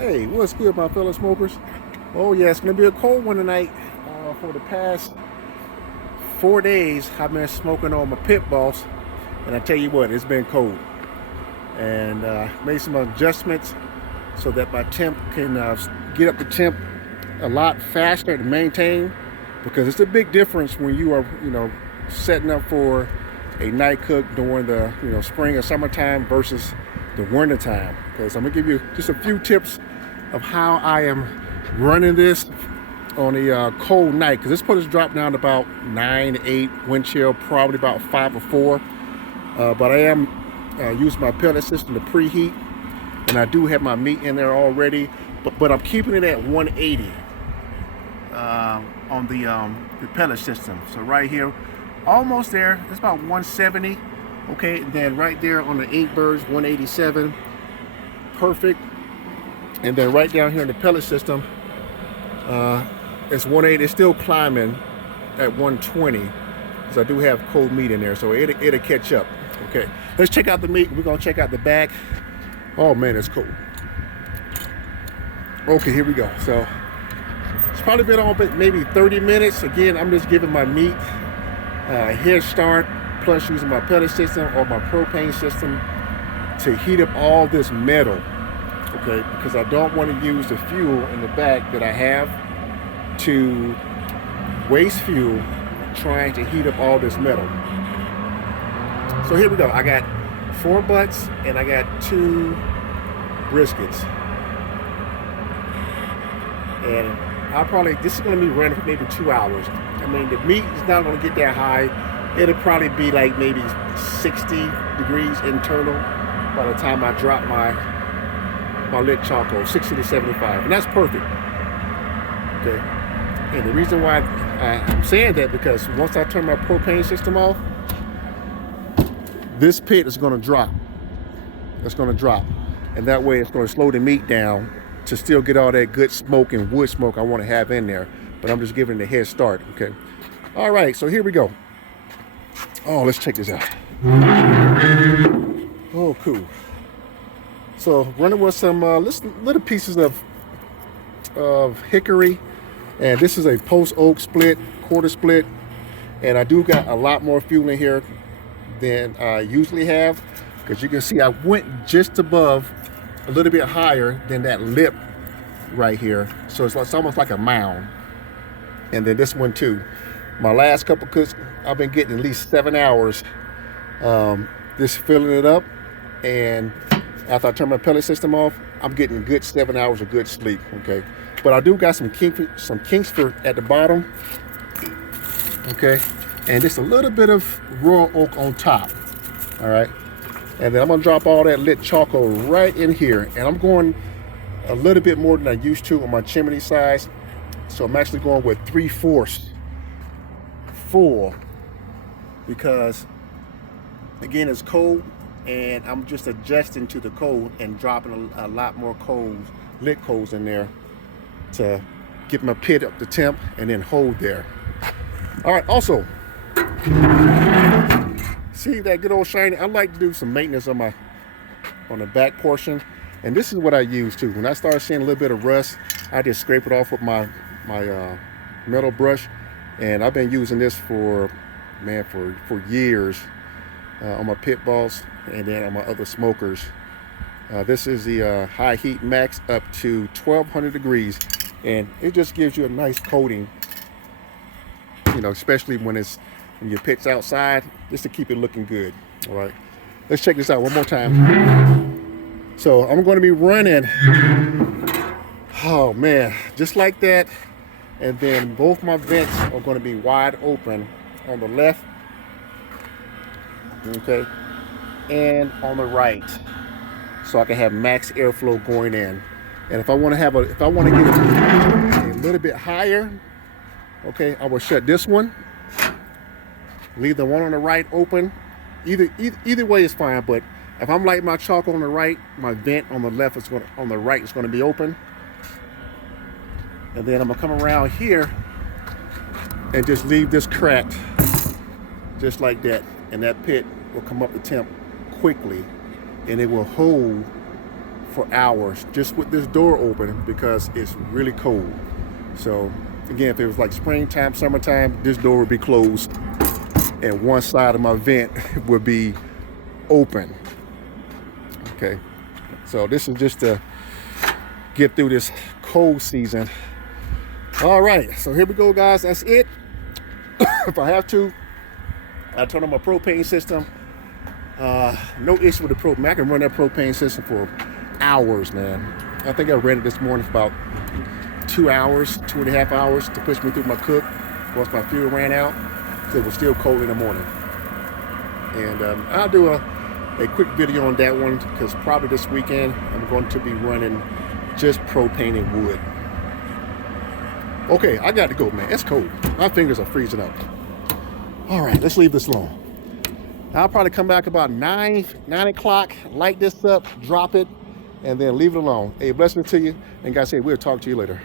Hey, what's good, my fellow smokers? Oh, yeah, it's going to be a cold one tonight. For the past 4 days, I've been smoking on my Pitboss, and I tell you what, it's been cold. And made some adjustments so that my temp can get up the temp a lot faster to maintain, because it's a big difference when you are, setting up for a night cook during the, spring or summertime versus the winter time. Because I'm gonna give you just a few tips of how I am running this on a cold night, because this put us drop down to about 9 to 8, wind chill probably about 5 or 4. But I am using my pellet system to preheat, and I do have my meat in there already, but I'm keeping it at 180 on the pellet system. So right here, almost there, it's about 170. Okay, and then right there on the 8 birds, 187, perfect. And then right down here in the pellet system, it's 180. It's still climbing at 120, because I do have cold meat in there, so it'll catch up. Okay, let's check out the meat. We're gonna check out the back. Oh man, it's cold. Okay, here we go. So it's probably been on maybe 30 minutes. Again, I'm just giving my meat a head start, plus using my pellet system or my propane system to heat up all this metal. Okay, because I don't want to use the fuel in the back that I have to waste fuel trying to heat up all this metal. So here we go. I got 4 butts and I got 2 briskets. And this is going to be running for maybe 2 hours. I mean, the meat is not going to get that high. It'll probably be like maybe 60 degrees internal by the time I drop my lit charcoal, 60 to 75, and that's perfect. Okay, and the reason why I'm saying that, because once I turn my propane system off, this pit is going to drop. It's going to drop, and that way it's going to slow the meat down to still get all that good smoke and wood smoke I want to have in there. But I'm just giving it a head start. Okay, all right. So here we go. Oh, let's check this out. Oh, cool. So running with some little pieces of hickory, and this is a post oak split, quarter split, and I do got a lot more fuel in here than I usually have, because you can see I went just above, a little bit higher than that lip right here, so it's almost like a mound. And then this one too. My last couple cooks, I've been getting at least 7 hours just filling it up, and after I turn my pellet system off, I'm getting a good 7 hours of good sleep. Okay, but I do got some Kingsford at the bottom. Okay, and just a little bit of raw oak on top. All right, and then I'm gonna drop all that lit charcoal right in here, and I'm going a little bit more than I used to on my chimney size. So I'm actually going with 3/4 full, because again, it's cold, and I'm just adjusting to the cold and dropping a lot more lit coals in there to get my pit up the temp and then hold there. All right, also, see that good old shiny? I like to do some maintenance on the back portion, and this is what I use too. When I start seeing a little bit of rust, I just scrape it off with my metal brush, and I've been using this for years. On my Pitboss and then on my other smokers. This is the high heat max up to 1200 degrees, and it just gives you a nice coating, especially when your pit's outside, just to keep it looking good. All right, let's check this out one more time. So I'm going to be running, oh man, just like that, and then both my vents are going to be wide open on the left, okay, and on the right, so I can have max airflow going in. And if I want to get it a little bit higher, okay, I will shut this one, leave the one on the right open. Either way is fine, but if I'm lighting my charcoal on the right, my vent on the left on the right is going to be open. And then I'm gonna come around here and just leave this cracked, just like that, and that pit will come up the temp quickly, and it will hold for hours just with this door open because it's really cold. So again, if it was like springtime, summertime, this door would be closed and one side of my vent would be open. Okay, so this is just to get through this cold season. All right, so here we go, guys. That's it. If I have to, I turn on my propane system. No issue with the propane. I can run that propane system for hours, man. I think I ran it this morning for about 2 hours, 2.5 hours to push me through my cook once my fuel ran out. So it was still cold in the morning. And I'll do a quick video on that one because probably this weekend I'm going to be running just propane and wood. Okay, I got to go, man. It's cold. My fingers are freezing up. All right, let's leave this alone. I'll probably come back about 9 o'clock, light this up, drop it, and then leave it alone. Hey, blessing to you. And guys, hey, we'll talk to you later.